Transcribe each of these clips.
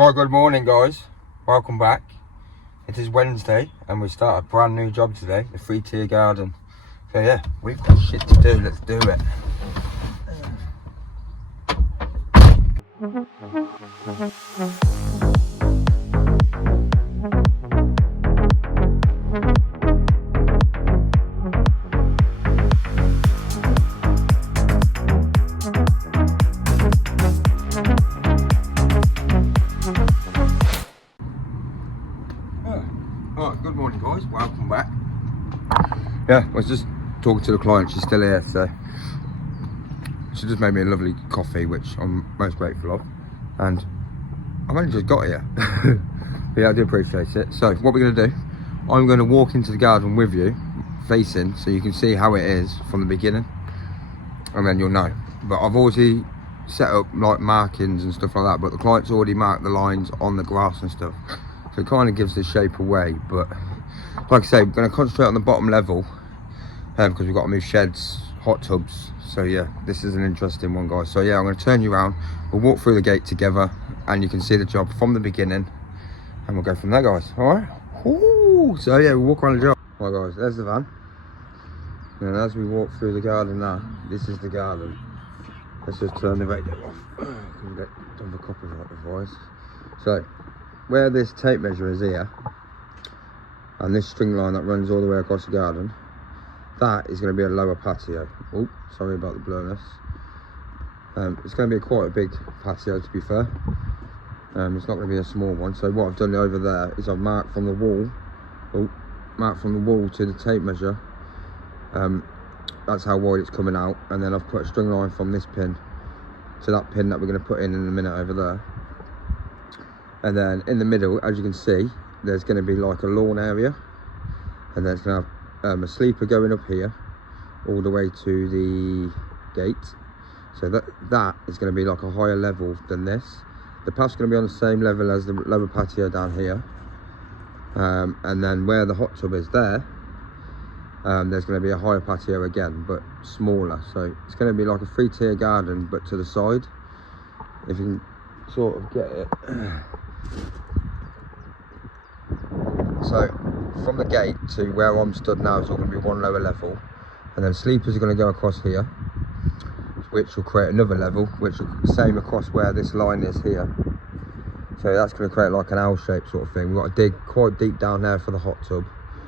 Right, good morning guys, welcome back. It is Wednesday and we start a brand new job today, the 3-tier garden. So yeah, we've got shit to do, let's do it. Right, good morning guys, welcome back. Yeah, I was just talking to the client, she's still here, so she just made me a lovely coffee, which I'm most grateful of. And I've only just got here. But yeah, I do appreciate it. So what we're gonna do, I'm gonna walk into the garden with you, facing, so you can see how it is from the beginning, and then you'll know. But I've already set up like markings and stuff like that, but the client's already marked the lines on the grass and stuff. So it kind of gives the shape away, but like I say, we're going to concentrate on the bottom level because we've got to move sheds, hot tubs. So yeah, this is an interesting one, guys. So yeah, I'm going to turn you around, we'll walk through the gate together and you can see the job from the beginning and we'll go from there, guys. All right. Ooh, so yeah, we'll walk around the job. All right guys, there's the van, and as we walk through the garden now, this is the garden. Let's just turn the radio off. Can get done the copyright otherwise. So where this tape measure is here, and this string line that runs all the way across the garden, that is going to be a lower patio. Oh, sorry about the blurriness. It's going to be quite a big patio, to be fair. It's not going to be a small one. So what I've done over there is I've marked from the wall, to the tape measure. That's how wide it's coming out, and then I've put a string line from this pin to that pin that we're going to put in a minute over there. And then in the middle, as you can see, there's going to be like a lawn area, and then it's going to have a sleeper going up here all the way to the gate. So that is going to be like a higher level than this. The path's going to be on the same level as the lower patio down here, and then where the hot tub is there, there's going to be a higher patio again, but smaller. So it's going to be like a 3-tier garden, but to the side, if you can sort of get it. So from the gate to where I'm stood now is all going to be one lower level, and then sleepers are going to go across here, which will create another level, which will be the same across where this line is here. So that's going to create like an L shape sort of thing. We've got to dig quite deep down there for the hot tub,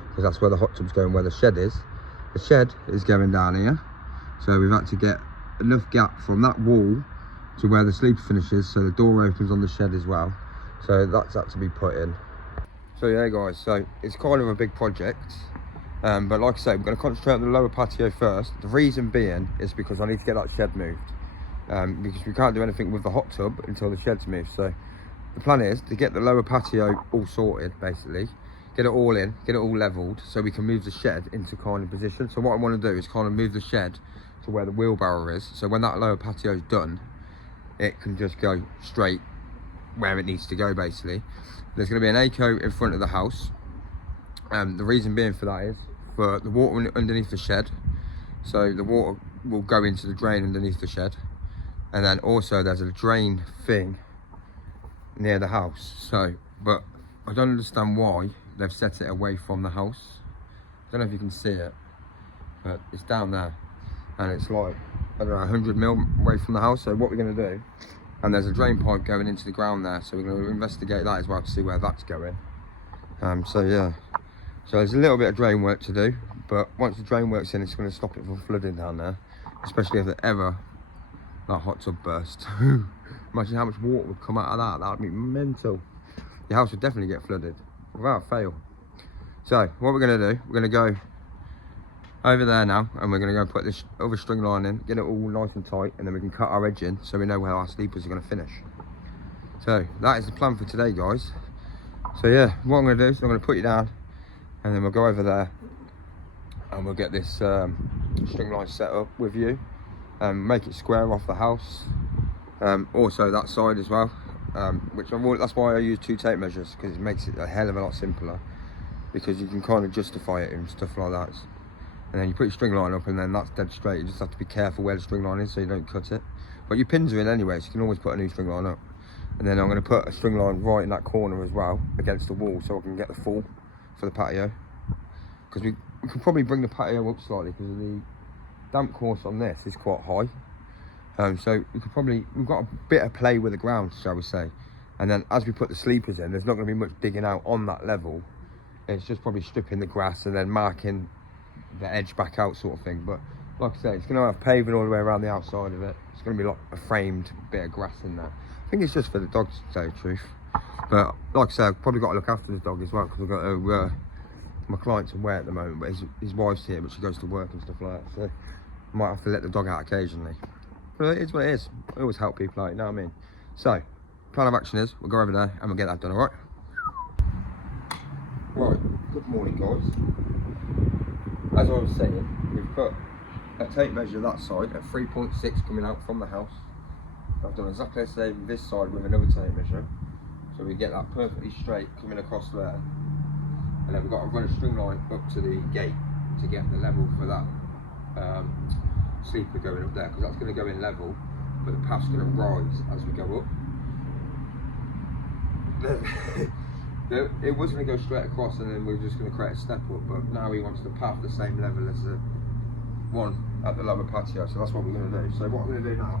because that's where the hot tub's going, where the shed is. The shed is going down here, so we've had to get enough gap from that wall to where the sleeper finishes, so the door opens on the shed as well. So that's had to be put in. So yeah guys, so it's kind of a big project, but like I say, we're going to concentrate on the lower patio first. The reason being is because I need to get that shed moved, because we can't do anything with the hot tub until the shed's moved. So the plan is to get the lower patio all sorted, basically, get it all in, get it all leveled, so we can move the shed into kind of position. So what I want to do is kind of move the shed to where the wheelbarrow is, so when that lower patio is done, it can just go straight where it needs to go, basically. There's going to be an ACO in front of the house. The reason being for that is for the water underneath the shed, so the water will go into the drain underneath the shed, and then also there's a drain thing near the house. So, but I don't understand why they've set it away from the house. I don't know if you can see it, but it's down there, and it's like, I don't know, 100 mil away from the house. So what we're going to do, and there's a drain pipe going into the ground there, so we're going to investigate that as well to see where that's going. So yeah, so there's a little bit of drain work to do, but once the drain work's in, it's going to stop it from flooding down there, especially if that hot tub burst. Imagine how much water would come out of that. That would be mental. Your house would definitely get flooded without fail. So what we're going to do, we're going to go over there now, and we're going to go put this other string line in, get it all nice and tight, and then we can cut our edge in so we know where our sleepers are going to finish. So that is the plan for today, guys. So yeah, what I'm going to do is I'm going to put you down, and then we'll go over there and we'll get this string line set up with you, make it square off the house, also that side as well, that's why I use 2 tape measures, because it makes it a hell of a lot simpler, because you can kind of justify it and stuff like that. And then you put your string line up, and then that's dead straight. You just have to be careful where the string line is so you don't cut it. But your pins are in anyway, so you can always put a new string line up. And then I'm going to put a string line right in that corner as well, against the wall, so I can get the fall for the patio. Because we can probably bring the patio up slightly, because the damp course on this is quite high. So we've got a bit of play with the ground, shall we say. And then as we put the sleepers in, there's not going to be much digging out on that level. It's just probably stripping the grass and then marking the edge back out, sort of thing. But like I say, it's going to have paving all the way around the outside of it. It's going to be like a framed bit of grass in there. I think it's just for the dogs, to tell you the truth. But like I say, I've probably got to look after the dog as well, because I've got to, my client's away at the moment, but his wife's here, but she goes to work and stuff like that. So I might have to let the dog out occasionally. But it is what it is. I always help people out, you know what I mean? So, plan of action is, we'll go over there and we'll get that done, alright? Right, good morning guys. As I was saying, we've put a tape measure that side at 3.6 coming out from the house. I've done exactly the same this side with another tape measure. So we get that perfectly straight coming across there. And then we've got to run a string line up to the gate to get the level for that sleeper going up there, because that's going to go in level, but the path's going to rise as we go up. It was going to go straight across and then we were just going to create a step up, but now he wants the path the same level as the one at the lower patio, so that's what we're going to do. So what I'm going to do now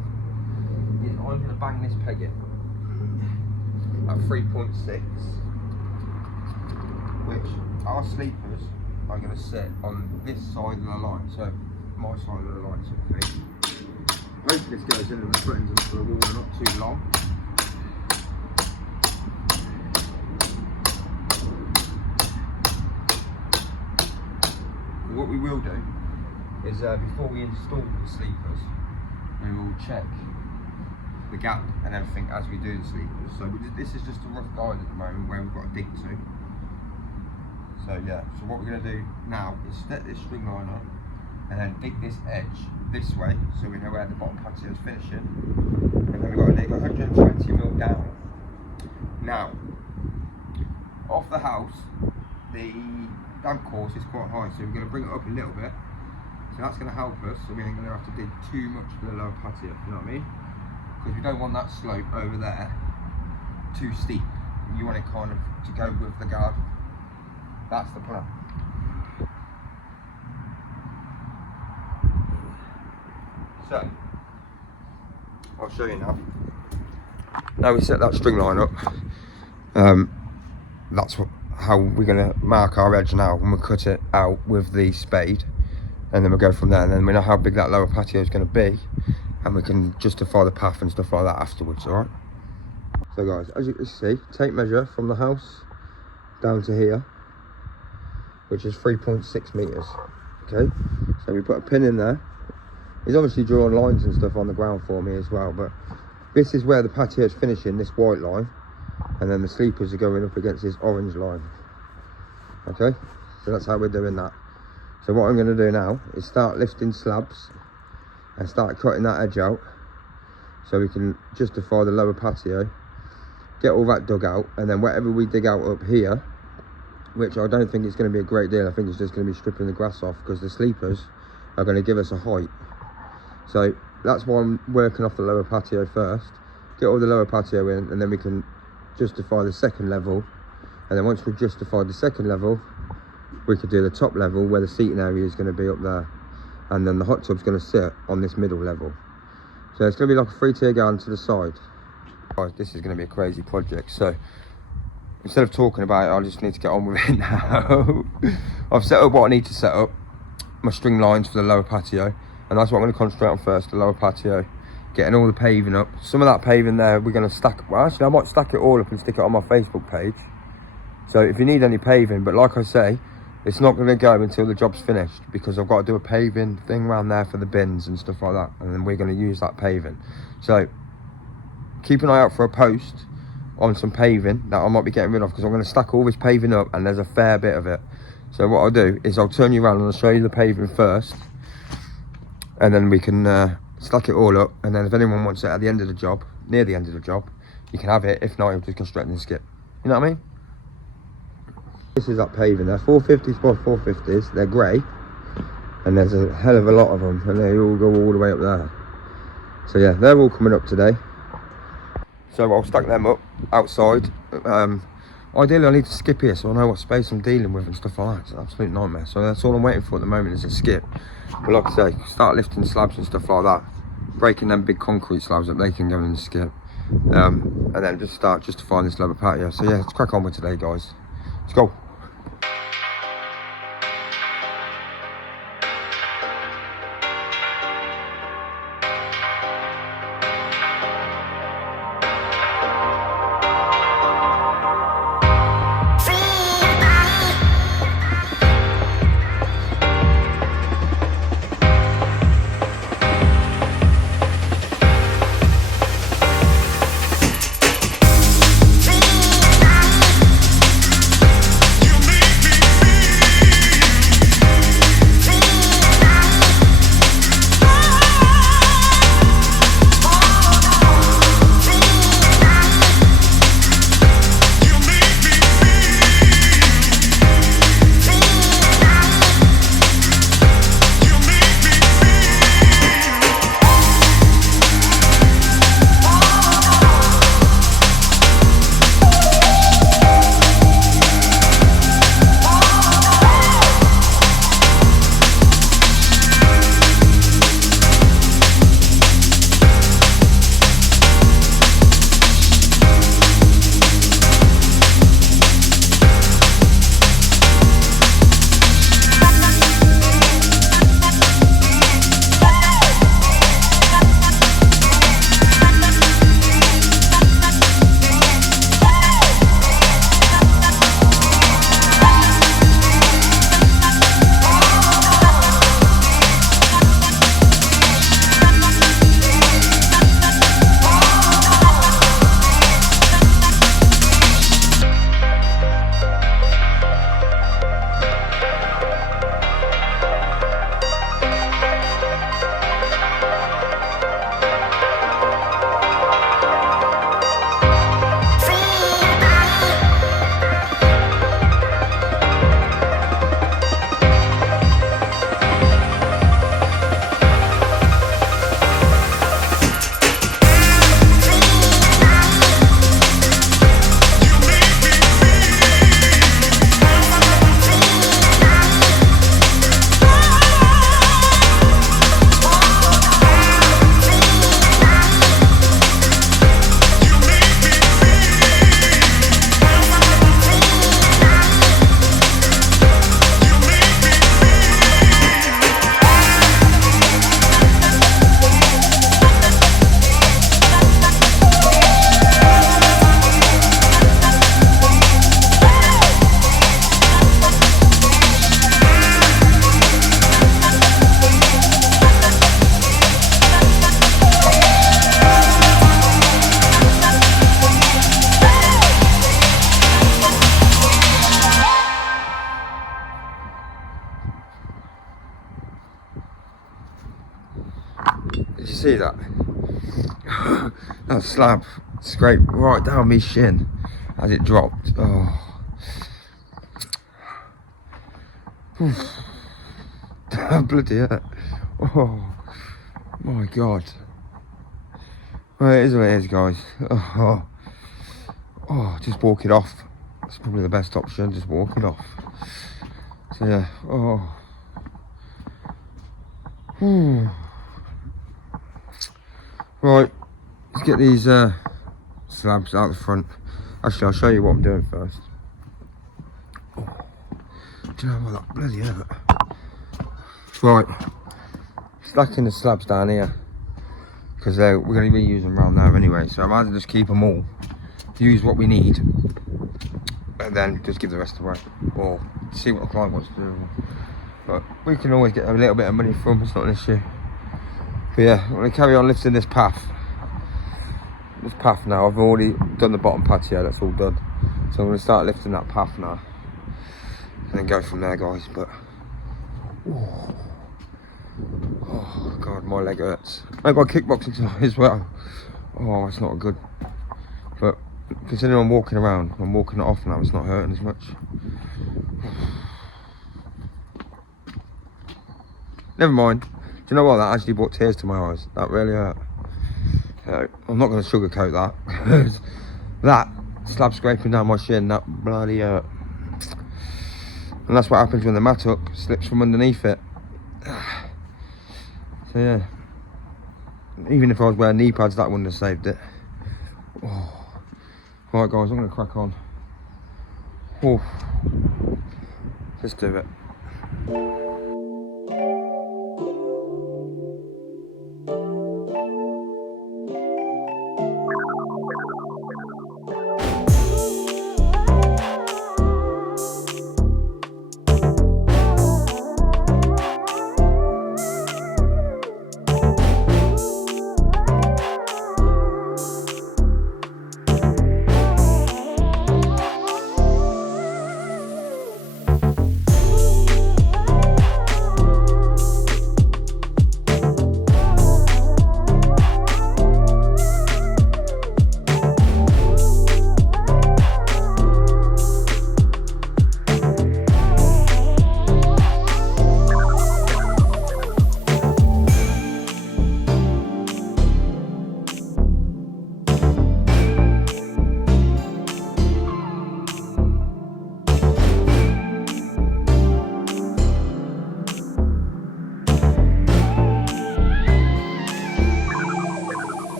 is I'm going to bang this peg in at 3.6, which our sleepers are going to sit on this side of the line, so my side of the line sort of thing. Hopefully this goes in and the footings into the wall are not too long. What we will do is before we install the sleepers, we will check the gap and everything as we do the sleepers. So this is just a rough guide at the moment where we've got to dig to. So yeah, so what we're going to do now is set this string line on and then dig this edge this way so we know where the bottom patio is finishing. And then we've got to dig 120mm down. Now, off the house, the damp course is quite high, so we're going to bring it up a little bit. So that's going to help us, so we ain't going to have to dig too much for the lower patio, you know what I mean? Because we don't want that slope over there too steep. You want it kind of to go with the garden. That's the plan. So, I'll show you now. Now we set that string line up, that's how we're going to mark our edge now, and we'll cut it out with the spade, and then we'll go from there, and then we know how big that lower patio is going to be, and we can justify the path and stuff like that afterwards, alright? So guys, as you can see, tape measure from the house down to here, which is 3.6 meters. Okay, so we put a pin in there. He's obviously drawn lines and stuff on the ground for me as well, but this is where the patio is finishing, this white line, and then the sleepers are going up against this orange line. Okay, so that's how we're doing that. So what I'm going to do now is start lifting slabs and start cutting that edge out so we can justify the lower patio, get all that dug out, and then whatever we dig out up here, which I don't think it's going to be a great deal, I think it's just going to be stripping the grass off, because the sleepers are going to give us a height. So that's why I'm working off the lower patio first, get all the lower patio in, and then we can justify the second level. And then once we've justified the second level, we could do the top level where the seating area is going to be up there, and then the hot tub's going to sit on this middle level. So it's going to be like a 3-tier garden to the side. Guys, this is going to be a crazy project, so instead of talking about it, I just need to get on with it now. I've set up what I need to set up, my string lines for the lower patio, and that's what I'm going to concentrate on first, the lower patio, getting all the paving up. Some of that paving there we're going to stack, well actually I might stack it all up and stick it on my Facebook page. So if you need any paving, but like I say, it's not going to go until the job's finished, because I've got to do a paving thing around there for the bins and stuff like that, and then we're going to use that paving. So keep an eye out for a post on some paving that I might be getting rid of, because I'm going to stack all this paving up and there's a fair bit of it. So what I'll do is I'll turn you around and I'll show you the paving first, and then we can stack it all up, and then if anyone wants it at the end of the job, near the end of the job, you can have it. If not, you'll just go straight in and skip. You know what I mean? This is that paving. They're 450s by 450s. They're grey, and there's a hell of a lot of them, and they all go all the way up there. So yeah, they're all coming up today. So I'll stack them up outside. Ideally I need to skip here so I know what space I'm dealing with and stuff like that. It's an absolute nightmare. So that's all I'm waiting for at the moment is a skip. But like I say, start lifting slabs and stuff like that. Breaking them big concrete slabs up, they can go in the skip. And then just start justifying this level patio. So yeah, let's crack on with today, guys. Let's go. Did you see that? That slab scraped right down my shin as it dropped. Oh. Bloody hell. Oh my god. Well, it is what it is, guys. Oh, just walk it off. That's probably the best option, just walk it off. So yeah, Right, let's get these slabs out the front. Actually, I'll show you what I'm doing first. Oh, do you know what, that bloody hurt? Right, stacking the slabs down here because we're going to be using them around there anyway, so I might as well just keep them all, use what we need, and then just give the rest away, or see what the client wants to do. But we can always get a little bit of money from, it's not an issue. But yeah, I'm going to carry on lifting this path. This path now, I've already done the bottom patio, that's all done. So I'm going to start lifting that path now. And then go from there, guys. But, oh God, my leg hurts. I've got kickboxing tonight as well. Oh, it's not good. But considering I'm walking around, I'm walking it off now, it's not hurting as much. Never mind. Do you know what? That actually brought tears to my eyes. That really hurt. So I'm not going to sugarcoat that. That slab scraping down my shin, that bloody hurt. And that's what happens when the mattock slips from underneath it. So yeah, even if I was wearing knee pads, that wouldn't have saved it. Oh. Right guys, I'm going to crack on. Oh. Let's do it.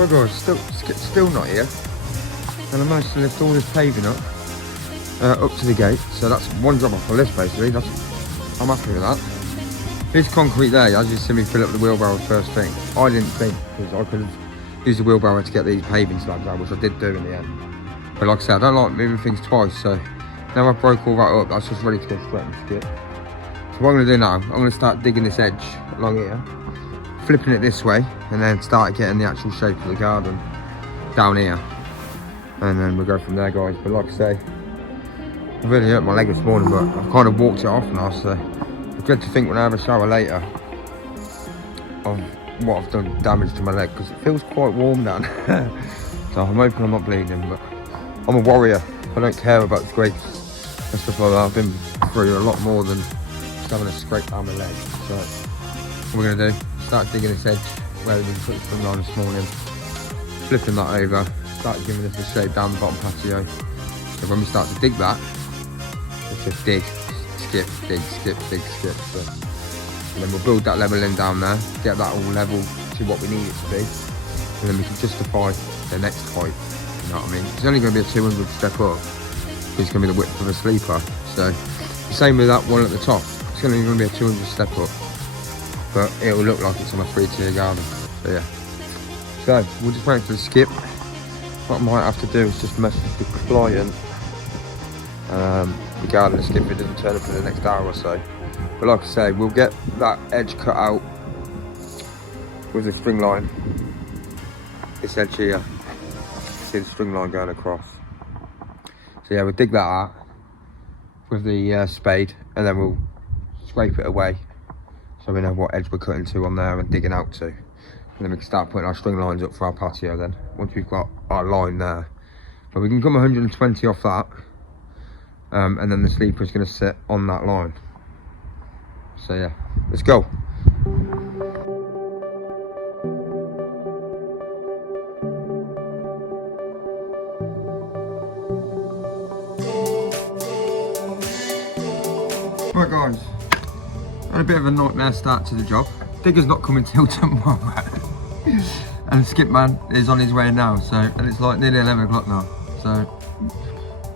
Well guys, still not here, and I managed to lift all this paving up to the gate, so that's one job off the list basically. I'm happy with that. This concrete there, as you see me fill up the wheelbarrow first thing, I didn't think, because I could have used the wheelbarrow to get these paving slabs out, which I did do in the end. But like I said, I don't like moving things twice, so now I've broke all that up, that's just ready to go straight and skip. So what I'm going to do now, I'm going to start digging this edge along here, flipping it this way, and then start getting the actual shape of the garden down here, and then we'll go from there guys. But like I say, I really hurt my leg this morning, but I've kind of walked it off now, so I dread to think when I have a shower later of what I've done damage to my leg, because it feels quite warm down. So I'm hoping I'm not bleeding, but I'm a warrior. I don't care about scrapes and stuff like that. I've been through a lot more than just having a scrape down my leg. So what we're going to do, start digging this edge where we put the spring line this morning, flipping that over, start giving this a shape down the bottom patio. So when we start to dig that, it's just dig, skip, dig, skip, dig, skip. So, and then we'll build that level in down there, get that all level to what we need it to be, and then we can justify the next height. You know what I mean? It's only going to be a 200 step up. It's going to be the width of a sleeper. So the same with that one at the top. It's only going to be a 200 step up. but it'll look like it's on a 3-tier garden. So yeah. So we'll just wait for the skip. What I might have to do is just message the client regarding the skip if it doesn't turn up in the next hour or so. But like I say, we'll get that edge cut out with the string line. This edge here, see the string line going across. So yeah, we'll dig that out with the spade, and then we'll scrape it away so we know what edge we're cutting to on there and digging out to. And then we can start putting our string lines up for our patio then, once we've got our line there. But we can come 120 off that, and then the sleeper's going to sit on that line. So yeah, let's go. Right guys, had a bit of a nightmare start to the job. Digger's not coming till tomorrow. And Skipman is on his way now, so, and it's like nearly 11 o'clock now. So,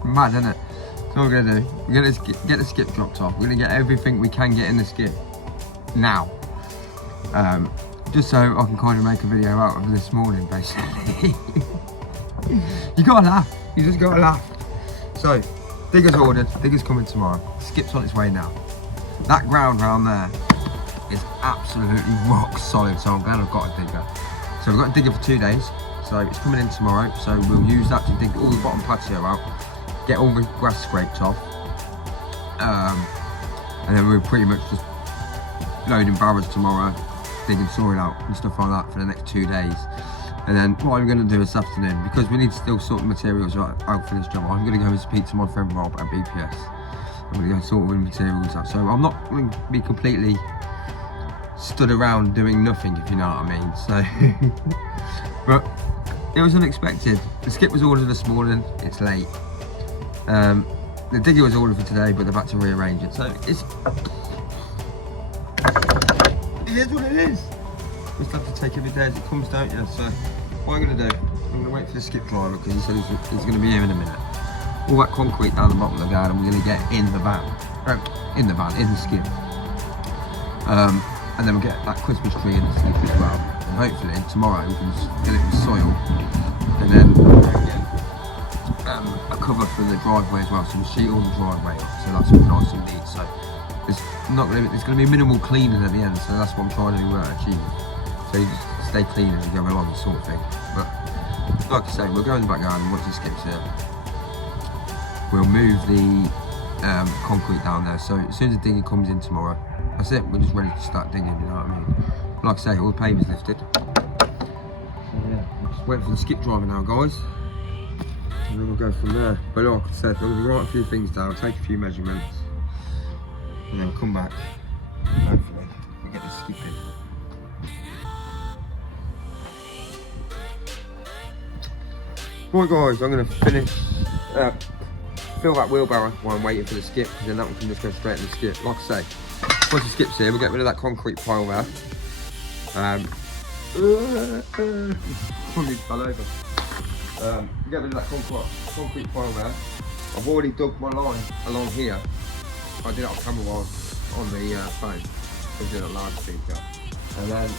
mad, isn't it? So what we're gonna do, we're gonna get the skip dropped off. We're gonna get everything we can get in the skip now. Just so I can kind of make a video out of this morning, basically. You gotta laugh, you just gotta laugh. So, Digger's ordered, Digger's coming tomorrow. Skip's on its way now. That ground round there is absolutely rock solid, so I'm glad I've got a digger. So we've got a digger for 2 days, so it's coming in tomorrow, so we'll use that to dig all the bottom patio out, get all the grass scraped off, and then we're pretty much just loading barrows tomorrow, digging soil out and stuff like that for the next 2 days. And then what I'm going to do this afternoon, because we need to still sort the materials out for this job, I'm going to go and speak to my friend Rob at BPS. I'm going to go sort the materials out. So I'm not going to be completely stood around doing nothing, if you know what I mean. So, but it was unexpected. The skip was ordered this morning, it's late. The digger was ordered for today, but they've had to rearrange it. So it is what it is. Just have to take every day as it comes, don't you? So what I'm going to do, I'm going to wait for the skip driver, because he said he's going to be here in a minute. All that concrete down the bottom of the garden we're going to get in the van. In the skip. And then we'll get that Christmas tree in the skip as well. And hopefully tomorrow we can get it with soil. And then get a cover for the driveway as well. So we'll sheet all the driveway up, so that's all nice and neat. So it's going to be minimal cleaning at the end, so that's what I'm trying to achieve. So you just stay clean as you go along, sort of thing. But like I say, we'll go in the back garden once the skip's here. We'll move the concrete down there. So as soon as the digger comes in tomorrow, that's it. We're just ready to start digging. You know what I mean? Like I say, all the paver's lifted. So yeah, just wait for the skip driver now, guys, and then we'll go from there. But like I said, I'm gonna write a few things down, take a few measurements, and then come back. Hopefully, we'll get this skip in. Right guys, I'm going to finish, fill that wheelbarrow while I'm waiting for the skip, because then that one can just go straight in the skip. Like I say, once the skip's here, we'll get rid of that concrete pile there. Probably fell over. Get rid of that concrete pile there. I've already dug my line along here. I did it on camera while on the phone. I did it on loudspeaker. And then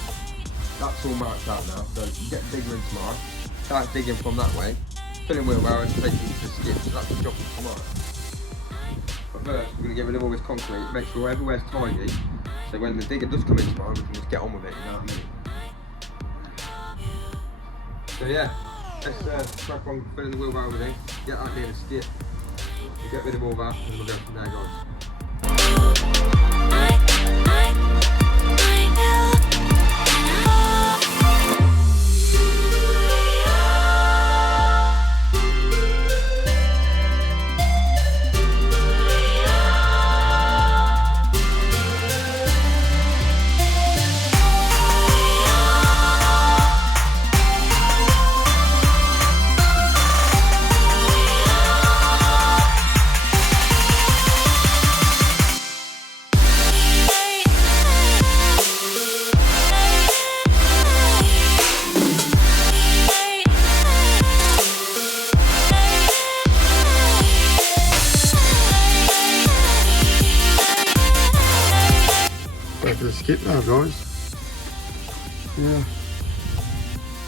that's all marked out now, so you get the digger in tomorrow. Start digging from that way, fill in wheelbarrow and take it to the skip, so that's the job for tomorrow. But first, we're going to get rid of all this concrete, make sure everywhere's tidy, so when the digger does come in tomorrow, we can just get on with it, you know what I mean? So yeah, let's crack on filling the wheelbarrow with it, get that near the skip, we'll get rid of all that, and we'll go from there, guys. skip now, guys. Yeah.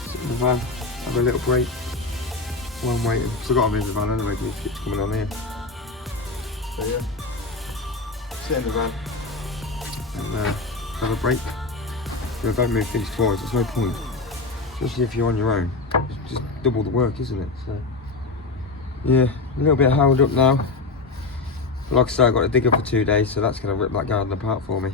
Sit in the van, have a little break while I'm waiting. So I got to move the van anyway because the skip's coming on here. So yeah, sit in the van and have a break. But don't move things twice, there's no point. Especially if you're on your own. It's just double the work, isn't it? So yeah, a little bit held up now. But like I say, I've got to dig up for 2 days, so that's going to rip that garden apart for me.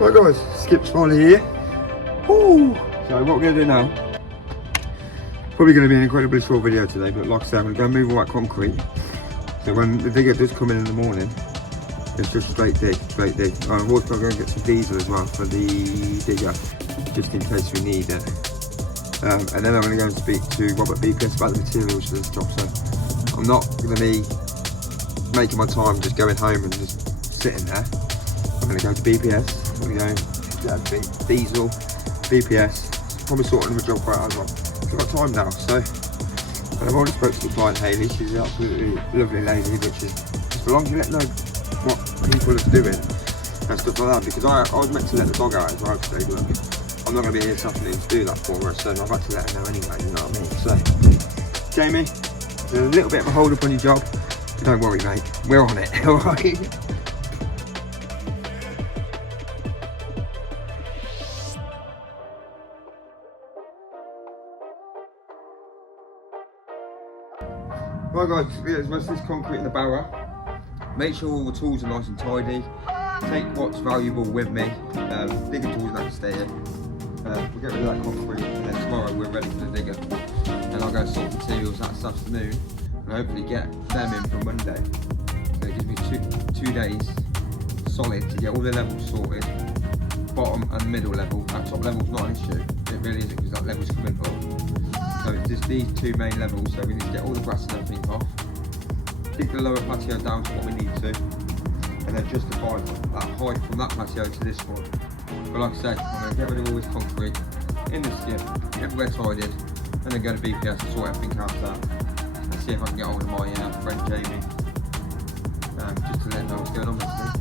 Right guys, Skip's finally here. Woo! So what we're going to do now, probably going to be an incredibly short video today, but like I said, I'm going to go move all that concrete. So when the digger does come in the morning, it's just straight dig, straight dig. I'm also going to get some diesel as well for the digger, just in case we need it. And then I'm going to go and speak to Robert BPS about the materials for this job. So I'm not going to be making my time just going home and just sitting there. I'm going to go to BPS. I'm going to go diesel, BPS, probably sorting the job out as well. I've got time now, so I've already spoke to the client Hayley. She's an absolutely lovely lady, which is as long as you let know what people are doing and stuff like that, because I was meant to let the dog out as well today, but I'm not going to be here this afternoon to do that for her, so I've had to let her know anyway, you know what I mean? So, Jamie, there's a little bit of a hold up on your job, but don't worry mate, we're on it, alright? Right guys, there's most of this concrete in the barrow. Make sure all the tools are nice and tidy. Take what's valuable with me. Digger tools that can stay here. We'll get rid of that concrete and then tomorrow we're ready for the digger. And I'll go sort materials this afternoon and hopefully get them in for Monday. So it gives me two days solid to get all the levels sorted. Bottom and middle level. That top level's not an issue. It really isn't because that level's coming up. So it's just these two main levels, so we need to get all the grass and everything off, dig the lower patio down to what we need to, and then justify that height from that patio to this one. But like I said, I'm going to get rid of all this concrete in the skip, everywhere tidied, and then go to BPS and sort everything out there, and see if I can get hold of my friend Jamie, just to let him know what's going on basically.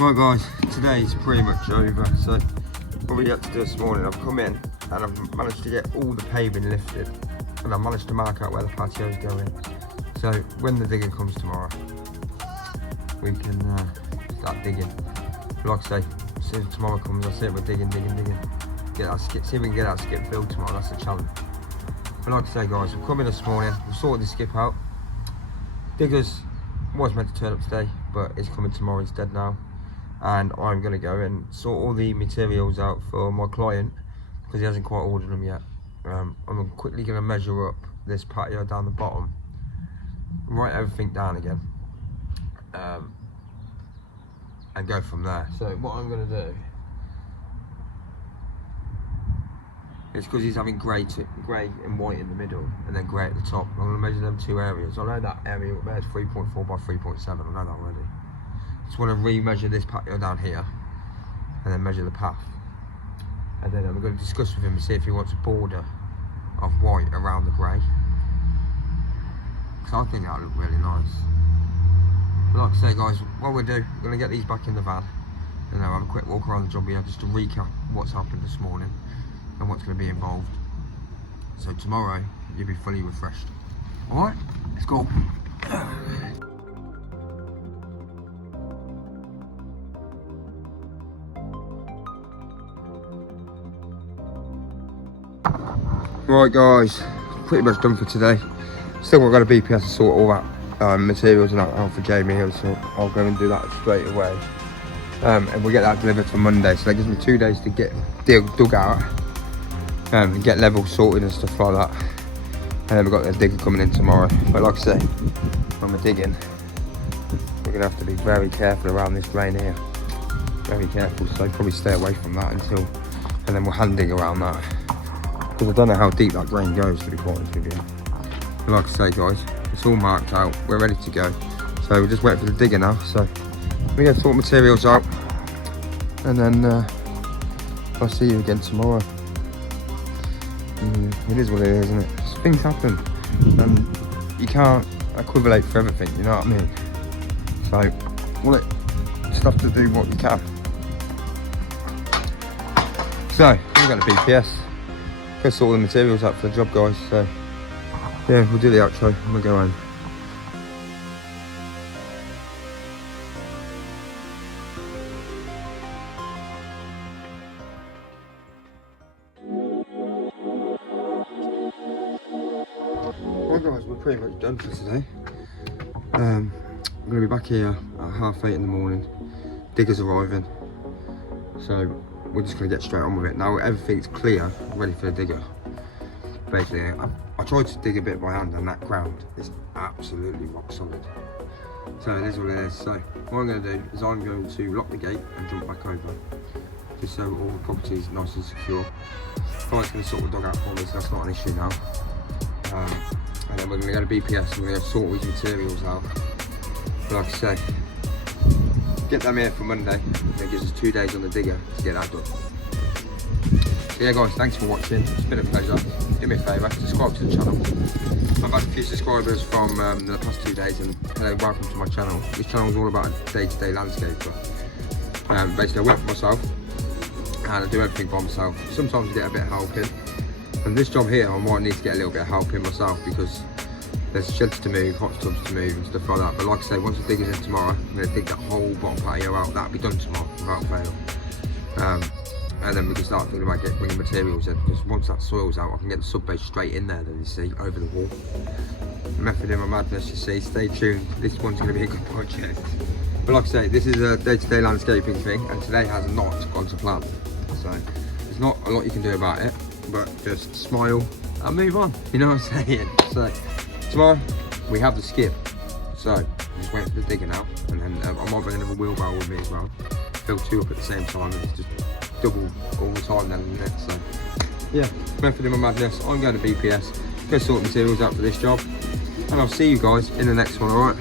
Right guys, today's pretty much over. So what we had to do this morning, I've come in and I've managed to get all the paving lifted and I've managed to mark out where the patio's going. So when the digger comes tomorrow, we can start digging. Like I say, as soon as tomorrow comes, I see it, we're digging. Get that skip, see if we can get that skip filled tomorrow, that's the challenge. But like I say guys, we've come in this morning, we've sorted the skip out. Diggers was meant to turn up today, but it's coming tomorrow instead now. And I'm going to go and sort all the materials out for my client because he hasn't quite ordered them yet. I'm quickly going to measure up this patio down the bottom, write everything down again, and go from there. So what I'm going to do is, because he's having grey and white in the middle and then grey at the top, I'm going to measure them two areas. I know that area up there is 3.4 by 3.7, I know that already. Just want to re-measure this patio down here and then measure the path, and then I'm going to discuss with him and see if he wants a border of white around the grey, because I think that would look really nice. But like I say guys, what we'll do, we're going to get these back in the van and I'll have a quick walk around the job here just to recap what's happened this morning and what's going to be involved. So tomorrow you'll be fully refreshed. Alright, let's go. Right guys, pretty much done for today. Still got a BPS to sort all that materials and that out for Jamie here, so I'll go and do that straight away. And we'll get that delivered for Monday, so that gives me 2 days to get dug out and get levels sorted and stuff like that. And then we've got the digger coming in tomorrow. But like I say, when we're digging, we're going to have to be very careful around this rain here. Very careful, so probably stay away from that until, and then we'll hand dig around that. Because I don't know how deep that grain goes, to be quite honest with you. But like I say guys, it's all marked out, we're ready to go. So we're just waiting for the digger now. So we're going to sort materials out and then I'll see you again tomorrow. It is what it is, isn't it? Things happen and you can't equivalate for everything, you know what I mean? So well, just have to do what you can. So we've got a BPS. Go sort all the materials out for the job guys, so yeah, we'll do the outro and we'll go home. Right guys, we're pretty much done for today. I'm going to be back here at 8:30 in the morning. Digger's arriving, so we're just going to get straight on with it. Now everything's clear, ready for the digger. Basically, I tried to dig a bit by hand and that ground is absolutely rock solid. So it is what it is. So what I'm going to do is I'm going to lock the gate and jump back over, just so all the property is nice and secure. Client's going to sort the dog out for me, so that's not an issue now. And then we're going to go to BPS and we're going to sort all these materials out. But like I say, get them here for Monday, and it gives us 2 days on the digger to get that done. So yeah guys, thanks for watching, it's been a pleasure. Do me a favour, subscribe to the channel. I've had a few subscribers from the past 2 days, and hello, welcome to my channel. This channel is all about a day-to-day landscaper. Basically I work for myself and I do everything by myself. Sometimes I get a bit of help in, and this job here I might need to get a little bit of help in myself because there's sheds to move, hot tubs to move and stuff like that. But like I say, once the digger's in tomorrow, I'm going to dig that whole bottom patio out. That'll be done tomorrow without fail. And then we can start thinking about bringing materials in, because once that soil's out I can get the sub base straight in there, then you see, over the wall. Method in my madness, you see. Stay tuned, this one's going to be a good project. But like I say, this is a day-to-day landscaping thing, and today has not gone to plan. So there's not a lot you can do about it, but just smile and move on, you know what I'm saying? So tomorrow we have the skip, so I'm just waiting for the digger now, and then I might bring another wheelbarrow with me as well. Fill 2 up at the same time, and it's just double all the time then, isn't it? So yeah, method in my madness. I'm going to BPS, go sort materials out for this job, and I'll see you guys in the next one, alright?